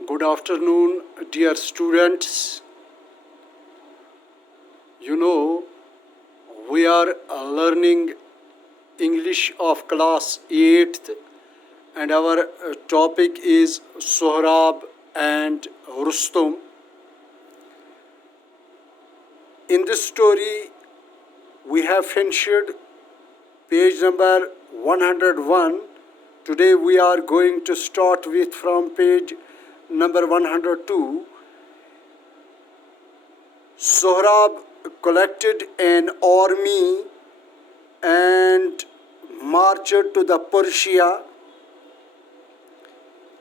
Good afternoon, dear students. You know, we are learning English of class 8th, and our topic is Sohrab and Rustum. In this story, we have finished page number 101. Today we are going to start with from page number 102. Sohrab collected an army and marched to the Persia.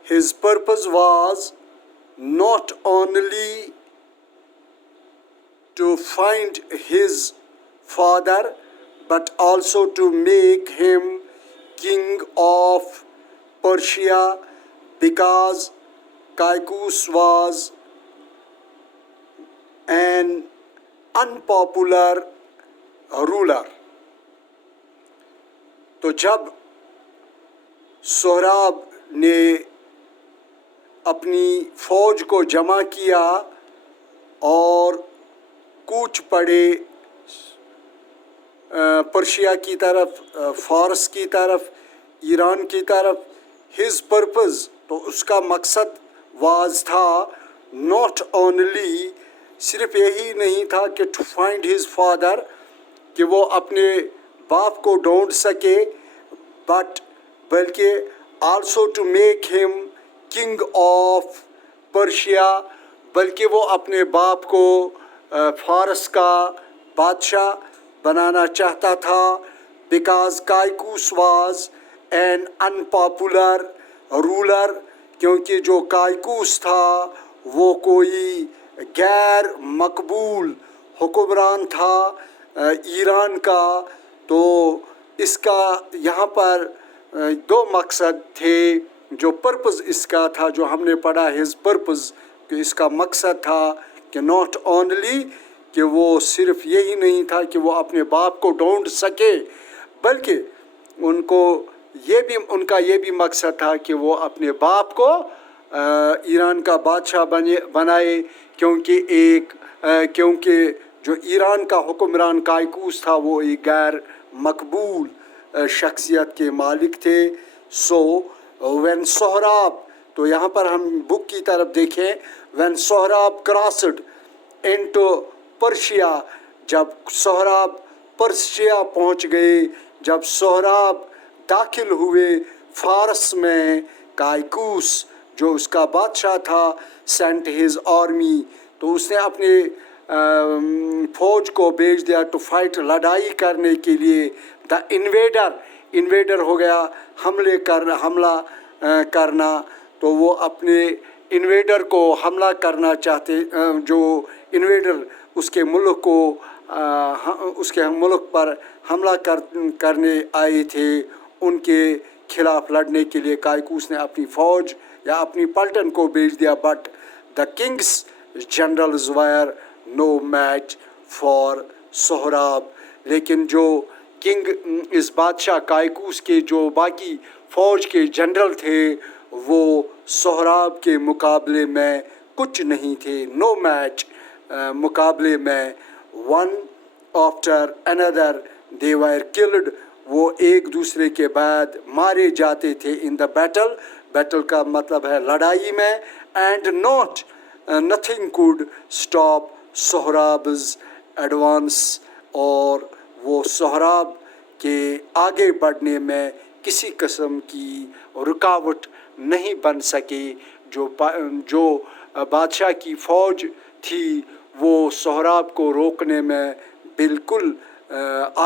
His purpose was not only to find his father, but also to make him king of Persia, because Kaikous was an unpopular ruler. تو جب سہراب نے اپنی فوج کو جمع کیا اور coach پڑے پرشیا کی طرف، فارس کی طرف، ایران کی طرف، ہز پرپز، تو اس کا مقصد واز تھا ناٹ اونلی، صرف یہی نہیں تھا کہ ٹو فائنڈ ہز فادر، کہ وہ اپنے باپ کو ڈھونڈ سکے، بٹ بلکہ آلسو ٹو میک ہم کنگ آف پرشیا، بلکہ وہ اپنے باپ کو فارس کا بادشاہ بنانا چاہتا تھا، بیکاز کائکوس واز این انپاپولر رولر، کیونکہ جو کائکوس تھا وہ کوئی غیر مقبول حکمران تھا ایران کا۔ تو اس کا یہاں پر دو مقصد تھے، جو پرپز اس کا تھا جو ہم نے پڑھا ہز پرپز، کہ اس کا مقصد تھا کہ ناٹ اونلی کہ وہ صرف یہی نہیں تھا کہ وہ اپنے باپ کو ڈھونڈ سکے، بلکہ ان کا یہ بھی مقصد تھا کہ وہ اپنے باپ کو ایران کا بادشاہ بنائے، کیونکہ جو ایران کا حکمران کائکوس تھا وہ ایک غیر مقبول شخصیت کے مالک تھے۔ سو وین سہراب، تو یہاں پر ہم بک کی طرف دیکھیں، when Sohrab crossed into Persia, جب سہراب پرشیا پہنچ گئے، جب سہراب داخل ہوئے فارس میں، کائکوس جو اس کا بادشاہ تھا سینٹ ہز آرمی، تو اس نے اپنے فوج کو بھیج دیا ٹو فائٹ، لڑائی کرنے کے لیے، دا انویڈر ہو گیا حملہ کرنا، تو وہ اپنے انویڈر کو حملہ کرنا چاہتے، جو انویڈر اس کے ملک پر حملہ کرنے آئے تھے، ان کے خلاف لڑنے کے لیے کائکوس نے اپنی فوج یا اپنی پلٹن کو بھیج دیا، but the kings generals wire no match for Sohrab, لیکن جو کنگ اس بادشاہ کائکوس کے جو باقی فوج کے جنرل تھے وہ سہراب کے مقابلے میں کچھ نہیں تھے، نو میچ، مقابلے میں ون آفٹر اندر دے وائر کلڈ، وہ ایک دوسرے کے بعد مارے جاتے تھے ان دا بیٹل کا مطلب ہے لڑائی میں، and nothing could stop Sohrab's advance, اور وہ سہراب کے آگے بڑھنے میں کسی قسم کی رکاوٹ نہیں بن سکے۔ جو بادشاہ کی فوج تھی وہ سہراب کو روکنے میں بالکل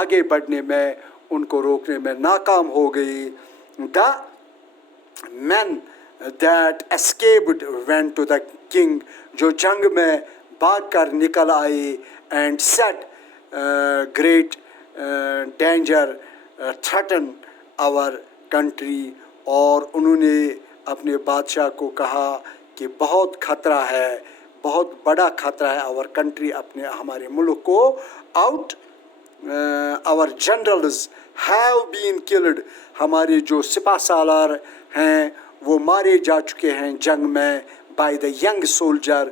آگے بڑھنے میں، ان کو روکنے میں ناکام ہو گئی۔ The man that escaped went to the king, جو جنگ میں بھاگ کر نکل آئے، and set great danger threaten our country, اور انہوں نے اپنے بادشاہ کو کہا کہ بہت خطرہ ہے، بہت بڑا خطرہ ہے آور کنٹری، ہمارے ملک کو، out our generals have been killed، ہمارے جو سپہ سالار ہیں وہ مارے جا چکے ہیں جنگ میں، by the young soldier,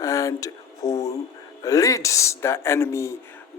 and who leads the enemy,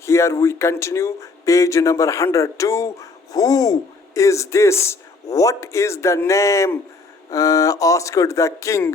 here we continue, page number 102. Who is this? What is the name? Asked the king.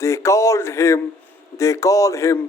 They call him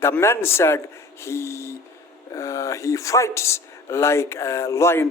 The man said he fights like a lion.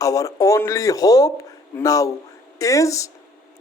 Our only hope now is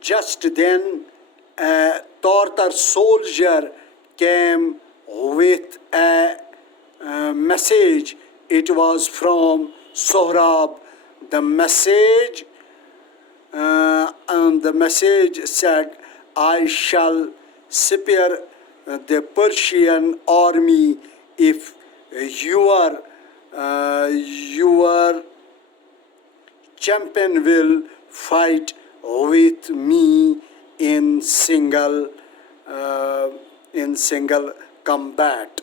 just then a Tartar soldier came with a message. It was from Sohrab. The message said, I shall spare the Persian army if your champion will fight with me in single combat.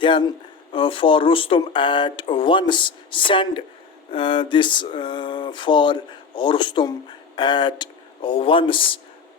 Then for Rustum at once send this for Rustum at once.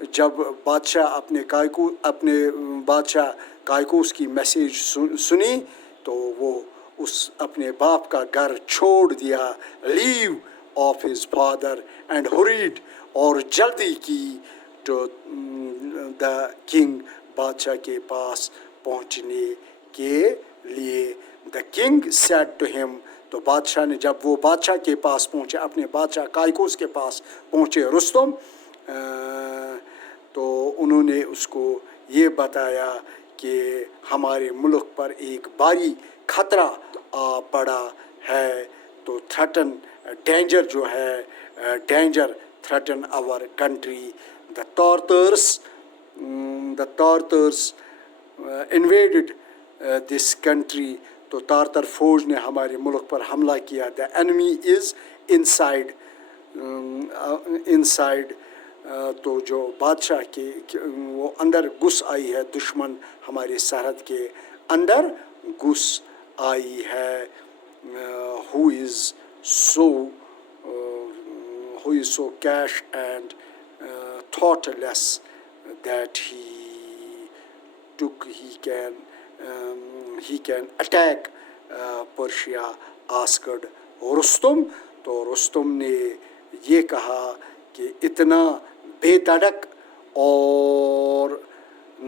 جب بادشاہ اپنے بادشاہ کائکوس کی message سنی تو وہ اپنے باپ کا گھر چھوڑ دیا، لیو آف ہز فادر اینڈ ہریڈ، اور جلدی کی ٹو دا کنگ، بادشاہ کے پاس پہنچنے کے لیے. دا کنگ سیڈ ٹو ہم، تو بادشاہ نے، جب وہ بادشاہ کے پاس پہنچے، اپنے بادشاہ کائکوس کے پاس پہنچے رستم، تو انہوں نے اس کو یہ بتایا کہ ہمارے ملک پر ایک بھاری خطرہ آ پڑا ہے، تو تھریٹن، ڈینجر جو ہے، danger threaten our country. The Tartars invaded this country, تو تارتر فوج نے ہمارے ملک پر حملہ کیا. دا اینمی از انسائڈ، تو جو بادشاہ کے وہ اندر گھس آئی ہے، دشمن ہمارے سرحد کے اندر گھس آئی ہے. who is so cash and thoughtless that he can attack Persia, asked Rustam. تو رستم نے یہ کہا کہ اتنا بے دھڑک اور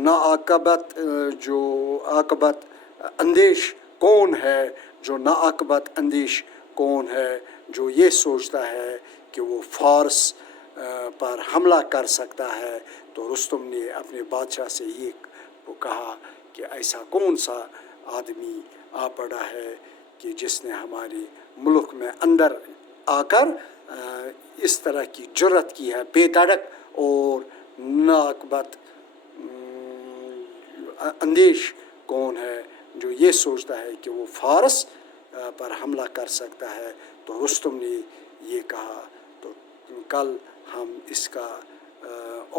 ناعاقبت عاقبت اندیش کون ہے، جو ناعاقبت اندیش کون ہے، جو یہ سوچتا ہے کہ وہ فارس پر حملہ کر سکتا ہے. تو رستم نے اپنے بادشاہ سے یہ کہا کہ ایسا کون سا آدمی آ پڑا ہے کہ جس نے ہمارے ملک میں اندر آ کر اس طرح کی جرأت کی ہے. بے دھڑک اور ناعاقبت اندیش کون ہے جو یہ سوچتا ہے کہ وہ فارس پر حملہ کر سکتا ہے. تو رستم نے یہ کہا. تو کل ہم اس کا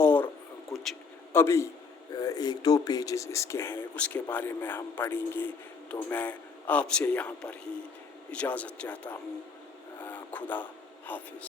اور کچھ ابھی 1-2 پیجز اس کے ہیں، اس کے بارے میں ہم پڑھیں گے. تو میں آپ سے یہاں پر ہی اجازت چاہتا ہوں. خدا حافظ.